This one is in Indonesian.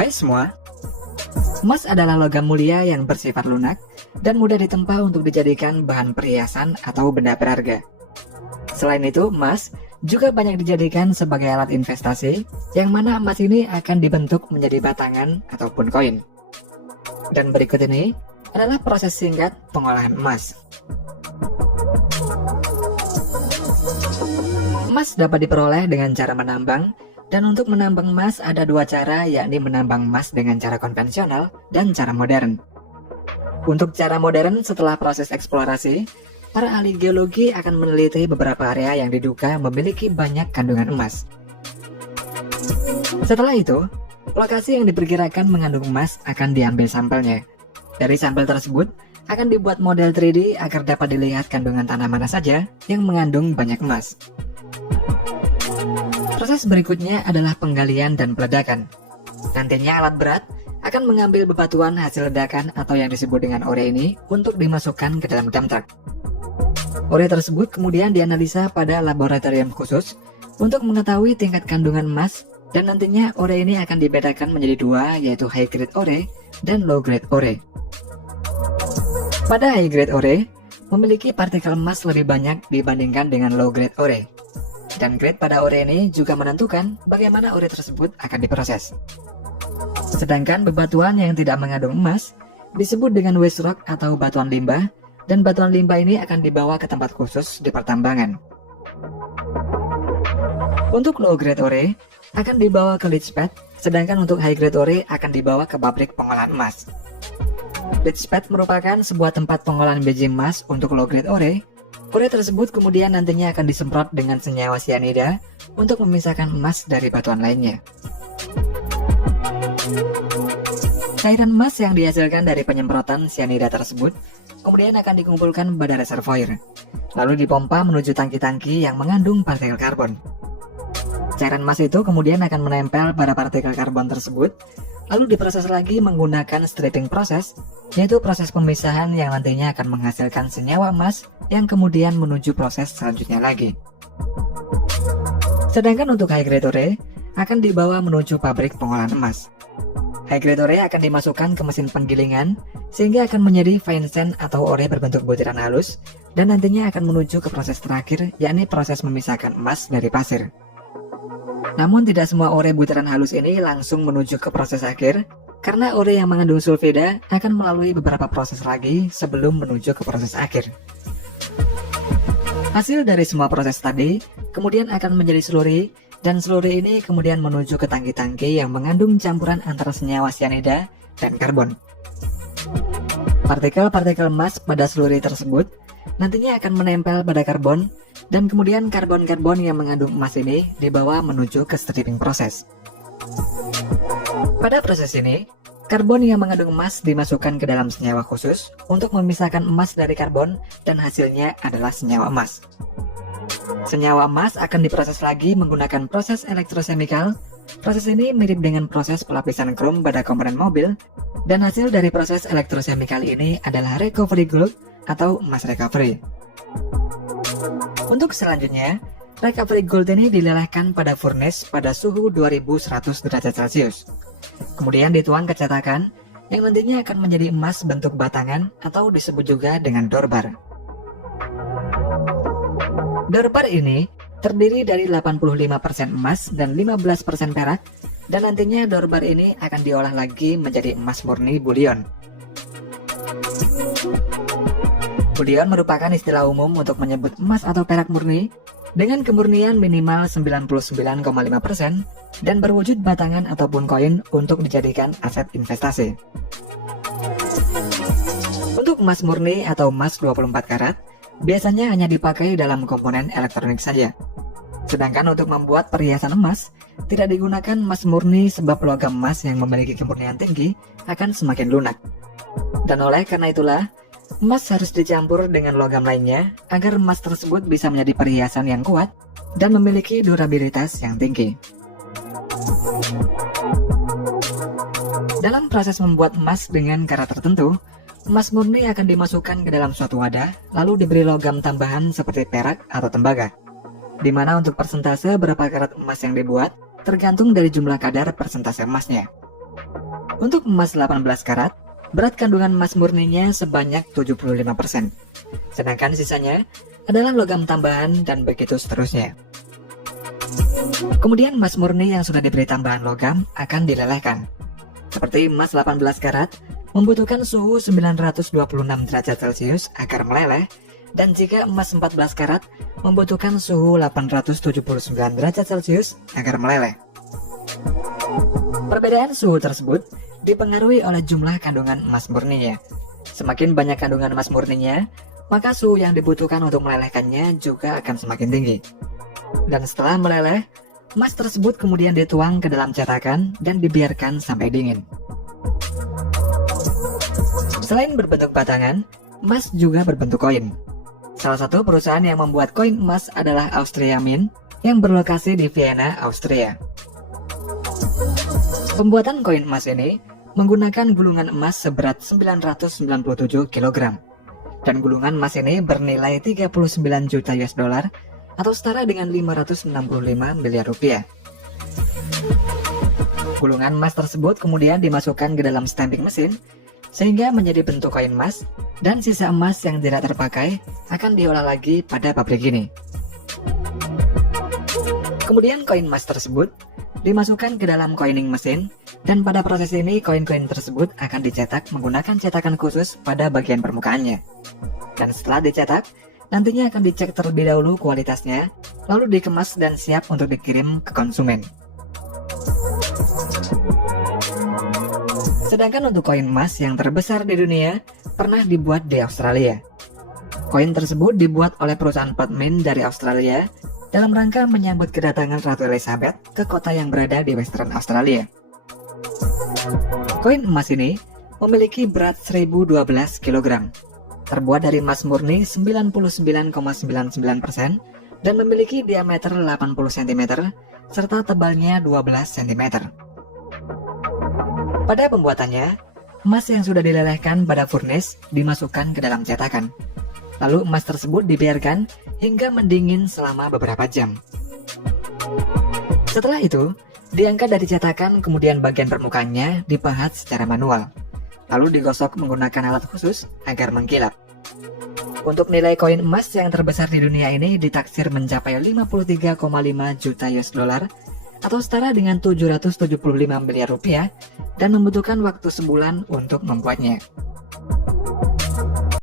Hai semua, emas adalah logam mulia yang bersifat lunak dan mudah ditempa untuk dijadikan bahan perhiasan atau benda berharga. Selain itu, emas juga banyak dijadikan sebagai alat investasi, yang mana emas ini akan dibentuk menjadi batangan ataupun koin. Dan berikut ini adalah proses singkat pengolahan emas. Emas dapat diperoleh dengan cara menambang, dan untuk menambang emas ada dua cara, yakni menambang emas dengan cara konvensional dan cara modern. Untuk cara modern, setelah proses eksplorasi, para ahli geologi akan meneliti beberapa area yang diduga memiliki banyak kandungan emas. Setelah itu, lokasi yang diperkirakan mengandung emas akan diambil sampelnya. Dari sampel tersebut, akan dibuat model 3D agar dapat dilihat kandungan tanah mana saja yang mengandung banyak emas. Proses berikutnya adalah penggalian dan peledakan. Nantinya alat berat akan mengambil bebatuan hasil ledakan atau yang disebut dengan ore ini untuk dimasukkan ke dalam dump truck. Ore tersebut kemudian dianalisa pada laboratorium khusus untuk mengetahui tingkat kandungan emas, dan nantinya ore ini akan dibedakan menjadi dua, yaitu high grade ore dan low grade ore. Pada high grade ore memiliki partikel emas lebih banyak dibandingkan dengan low grade ore. Dan grade pada ore ini juga menentukan bagaimana ore tersebut akan diproses. Sedangkan bebatuan yang tidak mengandung emas disebut dengan waste rock atau batuan limbah, dan batuan limbah ini akan dibawa ke tempat khusus di pertambangan. Untuk low grade ore akan dibawa ke leach pad, sedangkan untuk high grade ore akan dibawa ke pabrik pengolahan emas. Leach pad merupakan sebuah tempat pengolahan biji emas untuk low grade ore. Ore tersebut kemudian nantinya akan disemprot dengan senyawa sianida untuk memisahkan emas dari batuan lainnya. Cairan emas yang dihasilkan dari penyemprotan sianida tersebut kemudian akan dikumpulkan pada reservoir, lalu dipompa menuju tangki-tangki yang mengandung partikel karbon. Cairan emas itu kemudian akan menempel pada partikel karbon tersebut, lalu diproses lagi menggunakan stripping proses, yaitu proses pemisahan yang nantinya akan menghasilkan senyawa emas yang kemudian menuju proses selanjutnya lagi. Sedangkan untuk high grade ore akan dibawa menuju pabrik pengolahan emas. High grade ore akan dimasukkan ke mesin penggilingan sehingga akan menjadi fine sand atau ore berbentuk butiran halus, dan nantinya akan menuju ke proses terakhir, yakni proses memisahkan emas dari pasir. Namun tidak semua ore butiran halus ini langsung menuju ke proses akhir, karena ore yang mengandung sulfida akan melalui beberapa proses lagi sebelum menuju ke proses akhir. Hasil dari semua proses tadi kemudian akan menjadi slurry, dan slurry ini kemudian menuju ke tangki-tangki yang mengandung campuran antara senyawa sianida dan karbon. Partikel-partikel emas pada slurry tersebut nantinya akan menempel pada karbon, dan kemudian karbon-karbon yang mengandung emas ini dibawa menuju ke stripping proses. Pada proses ini, karbon yang mengandung emas dimasukkan ke dalam senyawa khusus untuk memisahkan emas dari karbon, dan hasilnya adalah senyawa emas. Senyawa emas akan diproses lagi menggunakan proses elektrosemikal. Proses ini mirip dengan proses pelapisan krom pada komponen mobil, dan hasil dari proses elektrosemikal ini adalah recovery gold atau emas recovery. Untuk selanjutnya, recovery gold ini dilelehkan pada furnace pada suhu 2100 derajat Celcius. Kemudian dituang ke cetakan yang nantinya akan menjadi emas bentuk batangan atau disebut juga dengan dorbar. Dorbar ini terdiri dari 85% emas dan 15% perak, dan nantinya dorbar ini akan diolah lagi menjadi emas murni bullion. Bullion merupakan istilah umum untuk menyebut emas atau perak murni dengan kemurnian minimal 99,5% dan berwujud batangan ataupun koin untuk dijadikan aset investasi. Untuk emas murni atau emas 24 karat biasanya hanya dipakai dalam komponen elektronik saja. Sedangkan untuk membuat perhiasan emas tidak digunakan emas murni, sebab logam emas yang memiliki kemurnian tinggi akan semakin lunak. Dan oleh karena itulah, emas harus dicampur dengan logam lainnya agar emas tersebut bisa menjadi perhiasan yang kuat dan memiliki durabilitas yang tinggi. Dalam proses membuat emas dengan karat tertentu, emas murni akan dimasukkan ke dalam suatu wadah, lalu diberi logam tambahan seperti perak atau tembaga, di mana untuk persentase berapa karat emas yang dibuat tergantung dari jumlah kadar persentase emasnya. Untuk emas 18 karat, berat kandungan emas murninya sebanyak 75%, sedangkan sisanya adalah logam tambahan dan begitu seterusnya. Kemudian emas murni yang sudah diberi tambahan logam akan dilelehkan. Seperti emas 18 karat membutuhkan suhu 926 derajat Celcius agar meleleh, dan jika emas 14 karat membutuhkan suhu 879 derajat Celcius agar meleleh. Perbedaan suhu tersebut dipengaruhi oleh jumlah kandungan emas murninya. Semakin banyak kandungan emas murninya, maka suhu yang dibutuhkan untuk melelehkannya juga akan semakin tinggi. Dan setelah meleleh, emas tersebut kemudian dituang ke dalam cetakan dan dibiarkan sampai dingin. Selain berbentuk batangan, emas juga berbentuk koin. Salah satu perusahaan yang membuat koin emas adalah Austria Mint yang berlokasi di Vienna, Austria. Pembuatan koin emas ini menggunakan gulungan emas seberat 997 kg. Dan gulungan emas ini bernilai 39 juta US dollar atau setara dengan 565 miliar rupiah. Gulungan emas tersebut kemudian dimasukkan ke dalam stamping mesin sehingga menjadi bentuk koin emas, dan sisa emas yang tidak terpakai akan diolah lagi pada pabrik ini. Kemudian koin emas tersebut dimasukkan ke dalam coining mesin, dan pada proses ini koin-koin tersebut akan dicetak menggunakan cetakan khusus pada bagian permukaannya. Dan setelah dicetak, nantinya akan dicek terlebih dahulu kualitasnya, lalu dikemas dan siap untuk dikirim ke konsumen. Sedangkan untuk koin emas yang terbesar di dunia pernah dibuat di Australia. Koin tersebut dibuat oleh perusahaan Port Mint dari Australia dalam rangka menyambut kedatangan Ratu Elizabeth ke kota yang berada di Western Australia. Koin emas ini memiliki berat 1012 kg, terbuat dari emas murni 99,99% dan memiliki diameter 80 cm serta tebalnya 12 cm. Pada pembuatannya, emas yang sudah dilelehkan pada furnace dimasukkan ke dalam cetakan. Lalu emas tersebut dibiarkan hingga mendingin selama beberapa jam. Setelah itu, diangkat dari cetakan, kemudian bagian permukaannya dipahat secara manual. Lalu digosok menggunakan alat khusus agar mengkilap. Untuk nilai koin emas yang terbesar di dunia ini ditaksir mencapai 53,5 juta US dollar atau setara dengan 775 miliar rupiah, dan membutuhkan waktu sebulan untuk membuatnya.